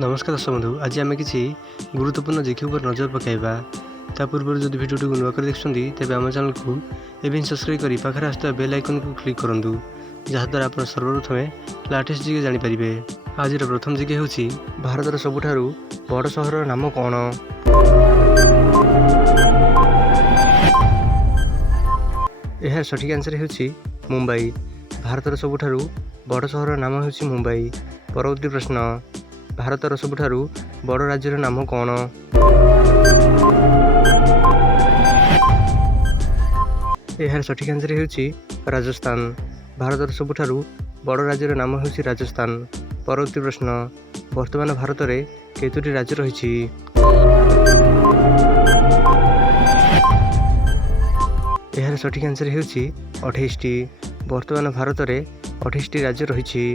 नमस्कार दर्शक बंधु, आज आम कि गुरुत्वपूर्ण जीके उपर नजर पकाइबा। ता पूर्व जब भिडियो को नुआ कर देखते तेज आम चैनल को एवं सब्सक्राइब कर पाखे आसुवा बेल आइकन को क्लिक करूँ, जहाद्वारा आप सर्वप्रथमें लेटेस्ट जीके जानीपारे। आज प्रथम जीके हूँ भारतर सबुठारु बड़ सहर नाम कौन। यह सठिक आंसर हूँ मुंबई। भारतर सबुठारु बड़ सहर नाम हूँ मुंबई। परवर्ती प्रश्न, भारतर सबुठारु बड़ राज्यर नाम कौन। यार सठिक आंसर हूँ राजस्थान। भारतर सबुठारु बड़ राज्यर नाम हूँ राजस्थान। परवर्ती प्रश्न, वर्तमान भारत में केतोटी राज्य रही। यार सठिक आंसर हूँ 28टी। वर्तमान भारत में 28टी राज्य रही।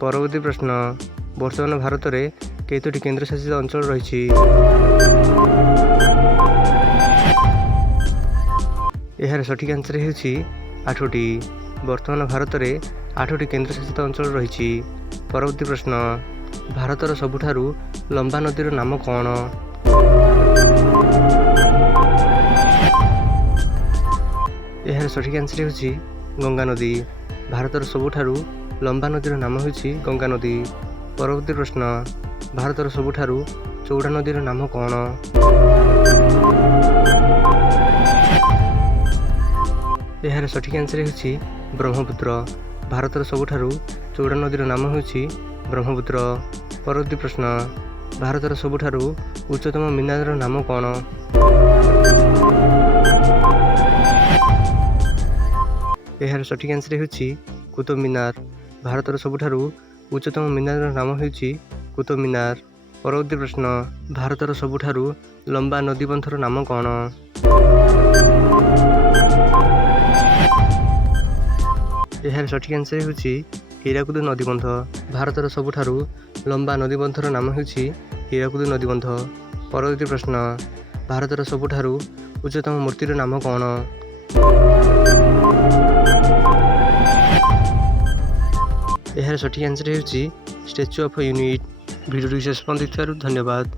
परवर्ती प्रश्न, वर्तमान भारत में केतोटी केंद्र शासित अंचल रही। यार सठिक आंसर हूँ 8टी। वर्तमान भारत में 8टी केंद्र शासित अंचल रही। परवर्ती प्रश्न, भारतर सबुठारु लंबा नदीर नाम कौन। यार सठिक आंसर हूँ गंगा नदी। भारतर सबुठारु लंबा नदीर नाम हूँ गंगा नदी। परवर्ती प्रश्न, भारतर सबुठारु चौड़ा नदीर नाम कौन। यार सठिक आंसर हूँ ब्रह्मपुत्र। भारतर सबुठारु चौड़ा नदीर नाम हूँ ब्रह्मपुत्र। परवर्ती प्रश्न, भारतर सबुठारु उच्चतम मीनार नाम कौन। यार सठिक आंसर हूँ कुतुब मीनार। भारतर सबुठारु उच्चतम मीनार नाम हूँ कुतुब मीनार। परवर्ती प्रश्न, भारतर सबुठारु लंबा नदीपंथर नाम कौन। यार सठिक आंसर हूँ हीराकुद नदीपंथ। भारतर सबुठारु लंबा नदीपंथर नाम हूँ हीराकुद नदीपंथ। परवर्ती प्रश्न, भारतर सबुठारु उच्चतम मूर्तिर नाम कौन। यार सठिक आंसर हूँ स्टैच्यू ऑफ यूनिटी। वीडियो शेष देखिए धन्यवाद।